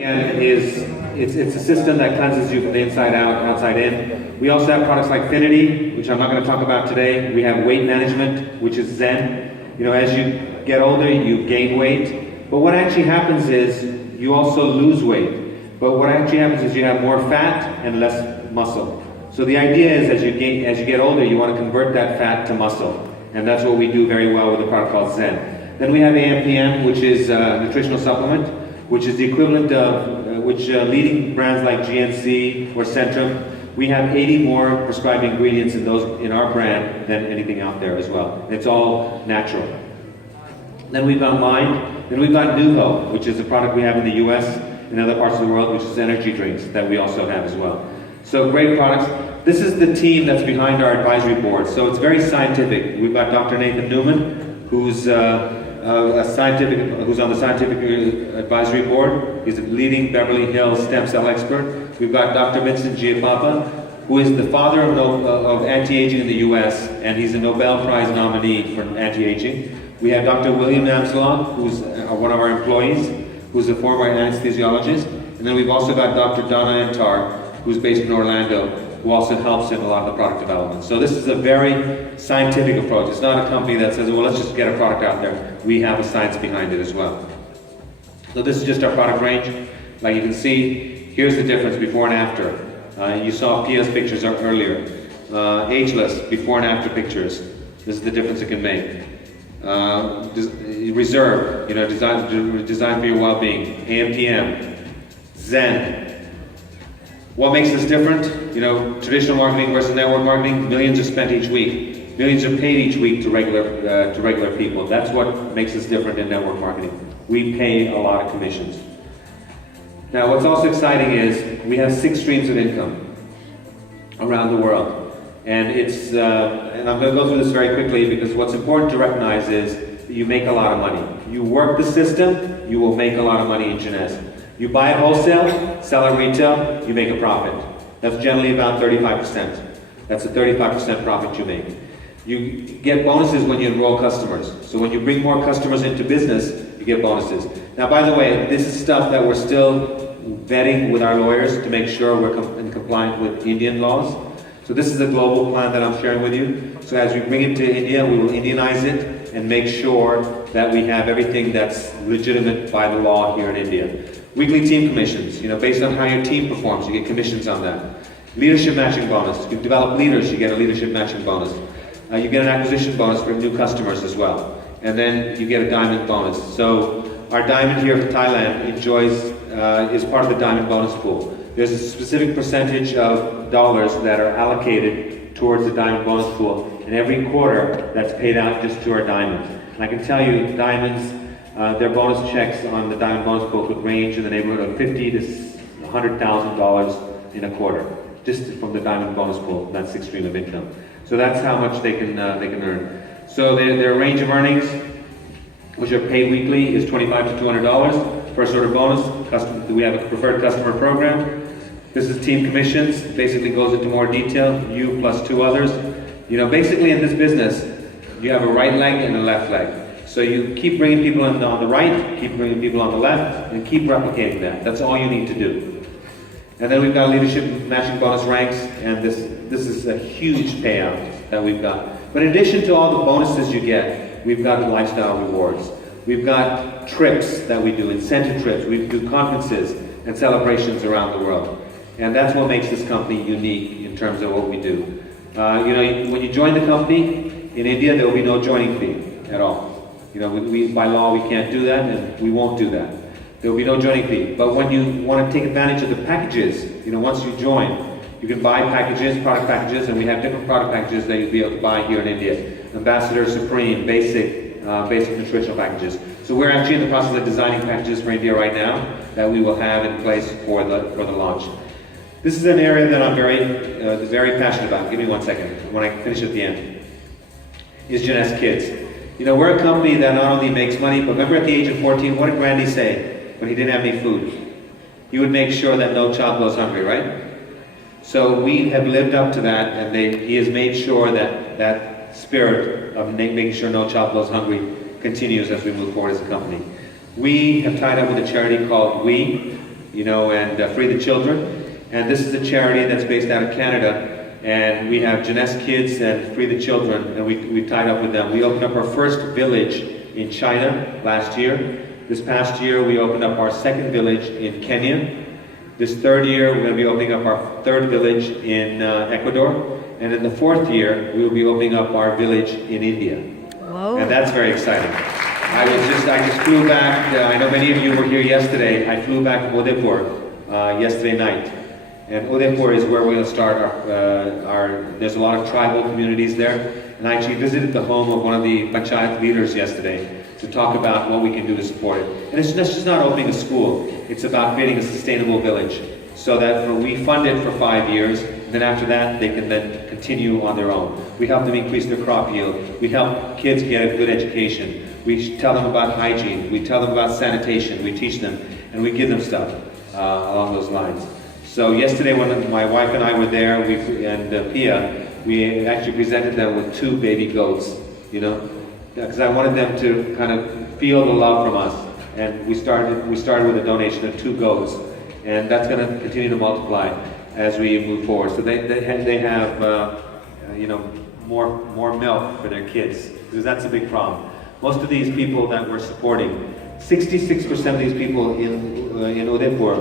And it's a system that cleanses you from the inside out, outside in. We also have products like Finity, which I'm not going to talk about today. We have weight management, which is Zen. You know, as you get older, you gain weight. But what actually happens is you also lose weight. But what actually happens is you have more fat and less muscle. So the idea is as you get older, you want to convert that fat to muscle. And that's what we do very well with a product called Zen. Then we have AMPM, which is a nutritional supplement, which is the equivalent of leading brands like GNC or Centrum. We have 80 more prescribed ingredients in our brand than anything out there as well. It's all natural. Then we've got Mind. Then we've got Nuvo, which is a product we have in the US and other parts of the world, which is energy drinks that we also have as well. So great products. This is the team that's behind our advisory board. So it's very scientific. We've got Dr. Nathan Newman, who's on the scientific advisory board. He's a leading Beverly Hills stem cell expert. We've got Dr. Vincent Giapapa, who is the father of anti-aging in the US, and he's a Nobel Prize nominee for anti-aging. We have Dr. William Namslov, who's one of our employees, who's a former anesthesiologist. And then we've also got Dr. Donna Antar, who's based in Orlando, who also helps in a lot of the product development. So this is a very scientific approach. It's not a company that says, well, let's just get a product out there. We have a science behind it as well. So this is just our product range. Like you can see, here's the difference before and after. You saw Pia's pictures earlier. Ageless, before and after pictures. This is the difference it can make. Reserve, designed for your well-being. AMPM, Zen. What makes this different? Traditional marketing versus network marketing. Millions are spent each week. Millions are paid each week to regular people. That's what makes us different in network marketing. We pay a lot of commissions. Now, what's also exciting is we have 6 streams of income around the world. And and I'm going to go through this very quickly because what's important to recognize is that you make a lot of money. You work the system, you will make a lot of money in Jeunesse. You buy it wholesale, sell it retail, you make a profit. That's generally about 35%. That's a 35% profit you make. You get bonuses when you enroll customers. So when you bring more customers into business, you get bonuses. Now, by the way, this is stuff that we're still vetting with our lawyers to make sure we're in compliant with Indian laws. So this is a global plan that I'm sharing with you. So as we bring it to India, we will Indianize it and make sure that we have everything that's legitimate by the law here in India. Weekly team commissions, based on how your team performs, you get commissions on that. Leadership matching bonus. You develop leaders, you get a leadership matching bonus. You get an acquisition bonus for new customers as well. And then you get a diamond bonus. So our diamond here for Thailand is part of the diamond bonus pool. There's a specific percentage of dollars that are allocated towards the diamond bonus pool. And every quarter, that's paid out just to our diamonds. And I can tell you, diamonds, their bonus checks on the diamond bonus pool could range in the neighborhood of $50,000 to $100,000 in a quarter, just from the diamond bonus pool, that 6th stream of income. So that's how much they can earn. So their range of earnings, which are paid weekly, is $25 to $200. First order bonus, we have a preferred customer program. This is team commissions. Basically goes into more detail. You plus 2 others. Basically in this business, you have a right leg and a left leg. So you keep bringing people on the right, keep bringing people on the left, and keep replicating that. That's all you need to do. And then we've got leadership matching bonus ranks, and this is a huge payout that we've got. But in addition to all the bonuses you get, we've got lifestyle rewards. We've got trips that we do, incentive trips. We do conferences and celebrations around the world. And that's what makes this company unique in terms of what we do. When you join the company, in India, there will be no joining fee at all. By law, we can't do that, and we won't do that. There will be no joining fee. But when you want to take advantage of the packages, once you join, you can buy packages, product packages, and we have different product packages that you'll be able to buy here in India. Ambassador, Supreme, basic nutritional packages. So we're actually in the process of designing packages for India right now that we will have in place for the launch. This is an area that I'm very passionate about. Give me 1 second when I finish at the end. Is Jeunesse Kids. We're a company that not only makes money, but remember at the age of 14, what did Grandy say when he didn't have any food? He would make sure that no child goes hungry, right? So we have lived up to that, and he has made sure that that spirit of making sure no child goes hungry continues as we move forward as a company. We have tied up with a charity called We. and Free the Children. And this is a charity that's based out of Canada. And we have Jeunesse Kids and Free the Children, and we tied up with them. We opened up our first village in China last year. This past year, we opened up our second village in Kenya. This third year, we're going to be opening up our third village in Ecuador. And in the fourth year, we will be opening up our village in India. Whoa. And that's very exciting. I just flew back. I know many of you were here yesterday. I flew back from Udaipur yesterday night. And Udaipur is where we're going to start there's a lot of tribal communities there. And I actually visited the home of one of the panchayat leaders yesterday to talk about what we can do to support it. And it's just not opening a school. It's about creating a sustainable village so that we fund it for 5 years, and then after that they can then continue on their own. We help them increase their crop yield. We help kids get a good education. We tell them about hygiene. We tell them about sanitation. We teach them, and we give them stuff along those lines. So yesterday when my wife and I were there, and Pia, we actually presented them with 2 baby goats, because I wanted them to kind of feel the love from us. And we started with a donation of 2 goats, and that's going to continue to multiply as we move forward. So they have more milk for their kids, because that's a big problem. Most of these people that we're supporting, 66% of these people in Udaipur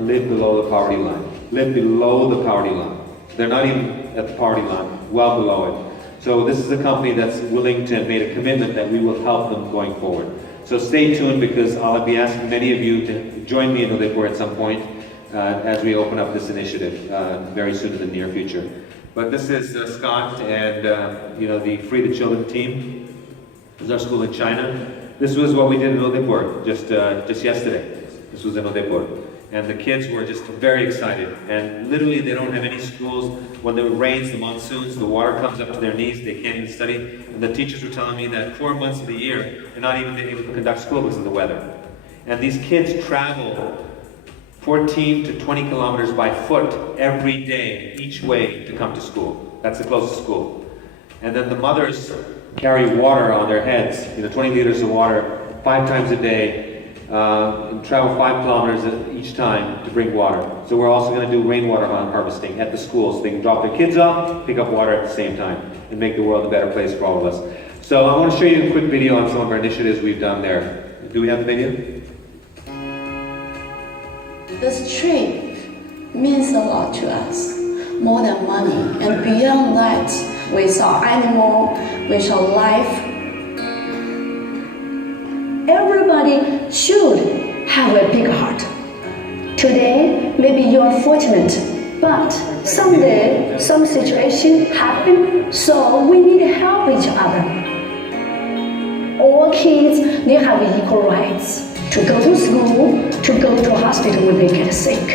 live below the poverty line. Live below the poverty line. They're not even at the poverty line, well below it. So this is a company that's willing to make a commitment that we will help them going forward. So stay tuned, because I'll be asking many of you to join me in Udaipur at some point as we open up this initiative very soon in the near future. But this is Scott and the Free the Children team. This is our school in China. This was what we did in Udaipur just yesterday. This was in Udaipur. And the kids were just very excited. And literally they don't have any schools. When it rains, the monsoons, the water comes up to their knees, they can't even study. And the teachers were telling me that 4 months of the year, they're not even able to conduct school because of the weather. And these kids travel 14 to 20 kilometers by foot every day, each way, to come to school. That's the closest school. And then the mothers carry water on their heads, 20 liters of water, 5 times a day, travel 5 kilometers each time to bring water. So we're also going to do rainwater harvesting at the schools. They can drop their kids off, pick up water at the same time, and make the world a better place for all of us. So I want to show you a quick video on some of our initiatives we've done there. Do we have the video? This trip means a lot to us, more than money. And beyond that, we saw animal, we saw life. Everybody should have a big heart. Today, maybe you're fortunate, but someday, some situation happen, so we need to help each other. All kids, they have equal rights to go to school, to go to hospital when they get sick,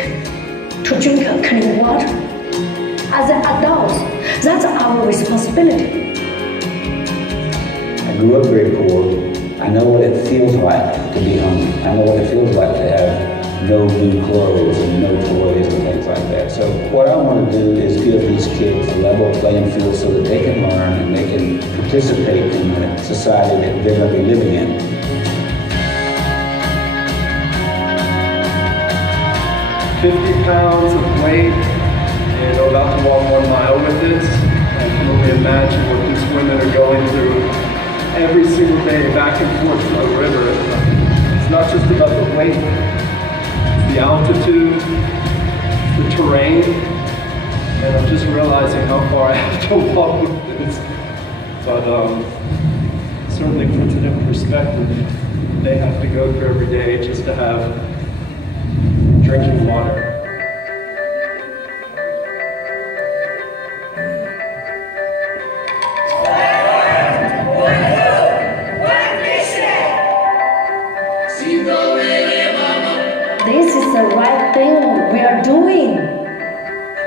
to drink clean water. As adults, that's our responsibility. I grew up very poor. I know what it feels like to be hungry. I know what it feels like to have no new clothes and no toys and things like that. So what I want to do is give these kids a level playing field so that they can learn and they can participate in the society that they're going to be living in. 50 pounds of weight, and about to walk 1 mile with this. I can only imagine what these women are going through every single day, back and forth from the river. It's not just about the weight, it's the altitude, the terrain, and I'm just realizing how far I have to walk with this. But certainly puts it in perspective. They have to go through every day just to have drinking water. This is the right thing we are doing.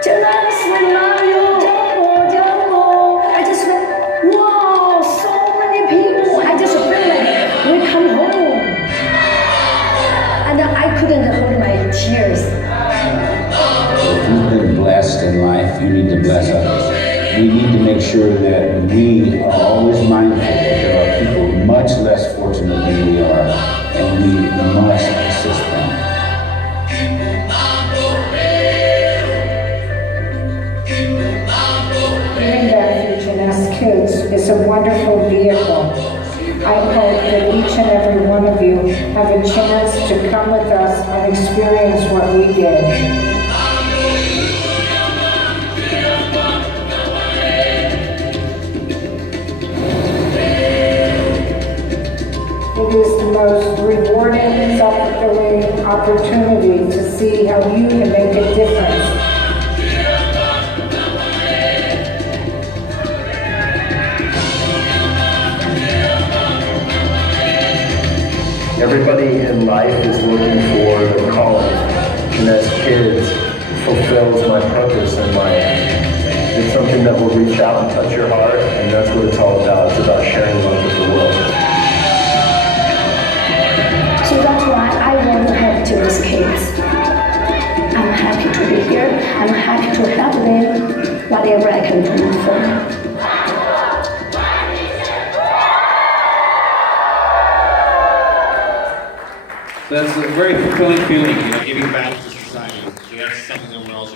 Jeunesse, we love you. Jungle, jungle. I just feel, wow, so many people. I just feel like we come home. And I couldn't hold my tears. If you've been blessed in life, you need to bless others. We need to make sure that we are always mindful that there are people much less fortunate than we are, and we must assist them. wonderful vehicle. I hope that each and every one of you have a chance to come with us and experience what we did. It is the most rewarding, self-fulfilling opportunity to see how you can make a difference. Everybody in life is looking for their calling. Jeunesse Kids fulfills my purpose and it's something that will reach out and touch your heart, and that's what it's all about. It's about sharing love with the world. So that's why I want to help Jeunesse Kids. I'm happy to be here. I'm happy to help them, whatever I can do for them. That's a very fulfilling feeling, giving back to society. So that's something that we're also